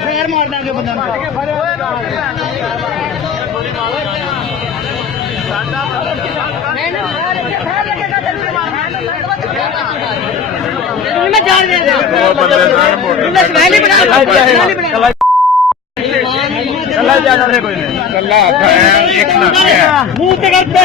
ਫੇਰ ਮਾਰ ਦਾਂਗੇ ਬੰਦਾ मैं जान दे मुंह पे करते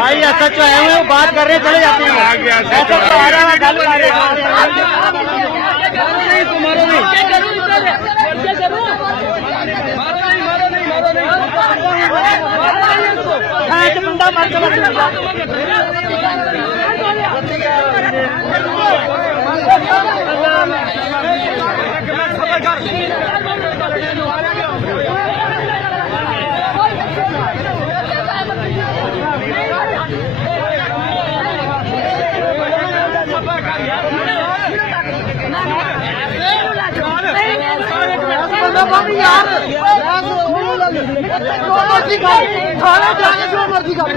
भाई ऐसा जो है वो बात कर रहे चले जाते हैं ऐसा तो आ रहा है गल कर रहे बंदा यार खाना जाके जो मर्जी कर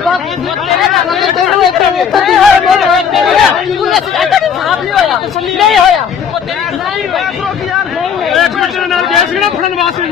नहीं होया फड़न वास्ते